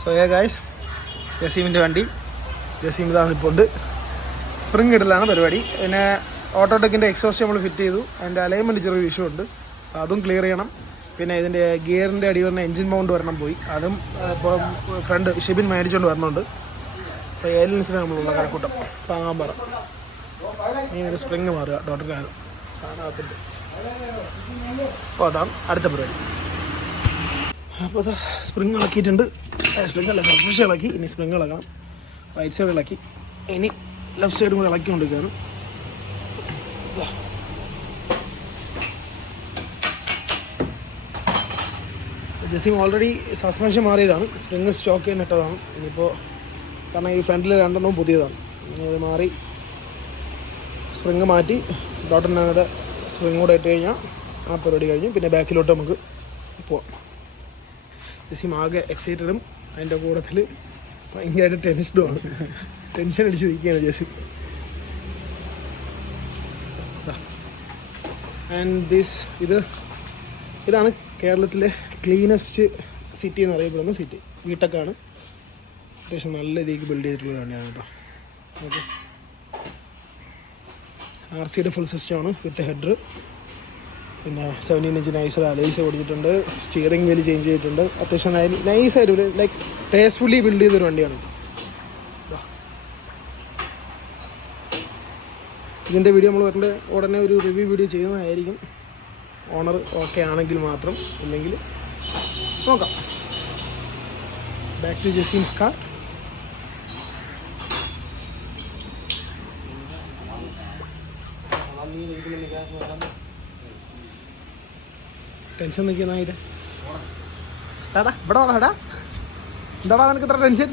So guys, ജസീമിൻ്റെ വണ്ടി ജസീം ഇതാണ് ഇപ്പോൾ ഉണ്ട്. സ്പ്രിങ് ഇടലാണ് പരിപാടി. പിന്നെ ഓട്ടോടെക്കിൻ്റെ എക്സോസ്റ്റ് നമ്മൾ ഫിറ്റ് ചെയ്തു. അതിൻ്റെ അലൈൻമെൻറ്റ് ചെറിയൊരു ഇഷ്യൂ ഉണ്ട്, അപ്പോൾ അതും ക്ലിയർ ചെയ്യണം. പിന്നെ ഇതിൻ്റെ ഗിയറിൻ്റെ അടി പറഞ്ഞ എൻജിൻ മൗണ്ട് വരണം പോയി, അതും ഇപ്പോൾ ഫ്രണ്ട് ഷിബിൻ മേടിച്ചുകൊണ്ട് വരണുണ്ട്. അപ്പോൾ ഏലിയൻസിന് നമ്മളുള്ള കണക്കൂട്ടം താങ്ങാൻ പറ ഇങ്ങനെ സ്പ്രിങ് മാറുക ഡോട്ടറിനാണ് സാധനത്തിൻ്റെ. അപ്പോൾ അതാണ് അടുത്ത പരിപാടി. അപ്പോൾ അത് സ്പ്രിങ് ഇളക്കിയിട്ടുണ്ട്. സ്പ്രിങ് അല്ല, സസ്പെൻഷൻ ഇളക്കി. ഇനി സ്പ്രിങ് ഇളക്കണം. റൈറ്റ് സൈഡ് ഇളക്കി, ഇനി ലെഫ്റ്റ് സൈഡും കൂടെ ഇളക്കിക്കൊണ്ടിരിക്കുകയാണ്. ജസീം ഓൾറെഡി സസ്പെൻഷൻ മാറിയതാണ്, സ്പ്രിങ് സ്റ്റോക്ക് ചെയ്യാൻ ഇട്ടതാണ്. ഇനിയിപ്പോൾ കാരണം ഈ ഫ്രണ്ടിൽ രണ്ടെണ്ണവും പുതിയതാണ്, ഇനി അത് മാറി സ്പ്രിങ് മാറ്റി ഡോട്ടറിനകത്ത് സ്പ്രിങ് കൂടെ ഇട്ട് കഴിഞ്ഞാൽ ആ പരിപാടി കഴിഞ്ഞു. പിന്നെ ബാക്കിലോട്ട് നമുക്ക് പോവാം. ജസീം ആകെ എക്സൈറ്റഡും അതിൻ്റെ കൂട്ടത്തിൽ ഭയങ്കരമായിട്ട് ടെൻഷനുമാണ്. ടെൻഷൻ അടിച്ച് നിൽക്കുകയാണ് ജസീം. ആൻഡ് ഇതാണ് കേരളത്തിലെ ക്ലീനസ്റ്റ് സിറ്റി എന്നറിയപ്പെടുന്ന സിറ്റി. വീട്ടൊക്കെയാണ് അത്യാവശ്യം നല്ല രീതിക്ക് ബിൽഡ് ചെയ്തിട്ടുള്ള വണ്ടിയാണ് കേട്ടോ. ഓക്കെ, RCയുടെ ഫുൾ സിസ്റ്റമാണ് വിത്ത് ഹെഡർ. പിന്നെ 17 ഇഞ്ച് നൈസർ അലൈസ് കൊടുത്തിട്ടുണ്ട്. സ്റ്റിയറിംഗ് വീല് ചേഞ്ച് ചെയ്തിട്ടുണ്ട്. അത്യാവശ്യം നൈസായിട്ട് ഒരു ലൈക്ക് ടേസ്റ്റ്ഫുള്ളി ബിൽഡ് ചെയ്തൊരു വണ്ടിയാണ്. ഇതിൻ്റെ വീഡിയോ നമ്മൾ വരേണ്ട ഉടനെ ഒരു റിവ്യൂ വീഡിയോ ചെയ്യുന്നതായിരിക്കും. ഓണർ ഓക്കെ ആണെങ്കിൽ മാത്രം, ഇല്ലെങ്കിൽ നോക്കാം. Back to Jaseem's car. Tension നിൽക്കുന്നായിട്ട് ടാടാ ഇവിടെ വേണം. ഹടാ എന്താടാ നിനക്ക് ഇത്ര ടെൻഷൻ?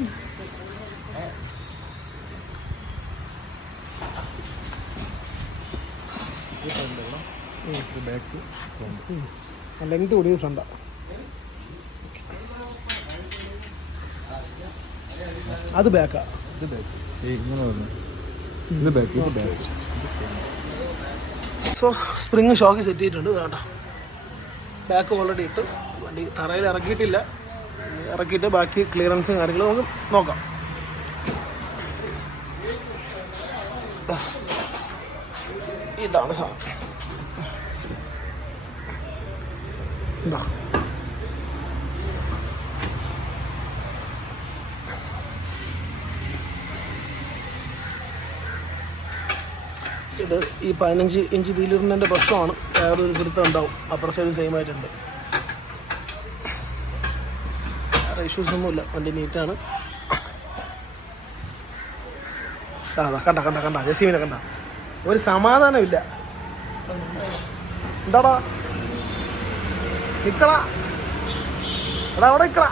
ലെങ്ത് കൂടിയത് ഫ്രണ്ടാ. അത് ബാക്കാ. സോ സ്പ്രിങ് ഷോക്ക് സെറ്റ് ചെയ്തിട്ടുണ്ട് കേട്ടോ. ബാക്ക് ഓൾറെഡി ഇട്ട് വണ്ടി തറയിൽ ഇറക്കിയിട്ടില്ല. ഇറക്കിയിട്ട് ബാക്കി ക്ലിയറൻസും കാര്യങ്ങളും നമുക്ക് നോക്കാം. ഇതാണ് സാധനം. എന്താ ഇത് ഈ 15 ഇഞ്ച് വീലിടുന്നതിൻ്റെ പ്രശ്നമാണ്. വേറൊരു പിടുത്തം ഉണ്ടാവും. അപ്പുറ സൈഡ് സെയിം ആയിട്ടുണ്ട്. വേറെ ഇഷ്യൂസ് ഒന്നുമില്ല. വണ്ടി നീറ്റാണ്. അതാ കണ്ട ജസീമിനെ കണ്ട. ഒരു സമാധാനമില്ല. എന്താടാ നിക്കടാ, എടാ അവിടെ നിക്കടാ.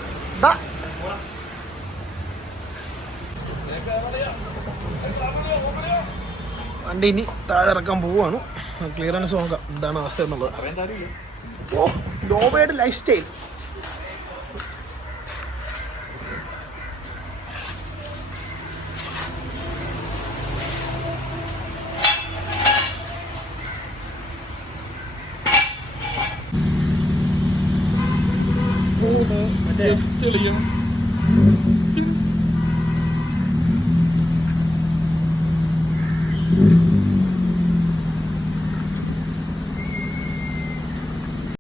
വണ്ടി ഇനി താഴെ ഇറക്കാൻ പോവുകയാണ്. ക്ലിയറൻസ് നോക്കാം എന്താണ് അവസ്ഥ എന്നുള്ളത്. ഓ, നോവയുടെ ലൈഫ് സ്റ്റൈൽ.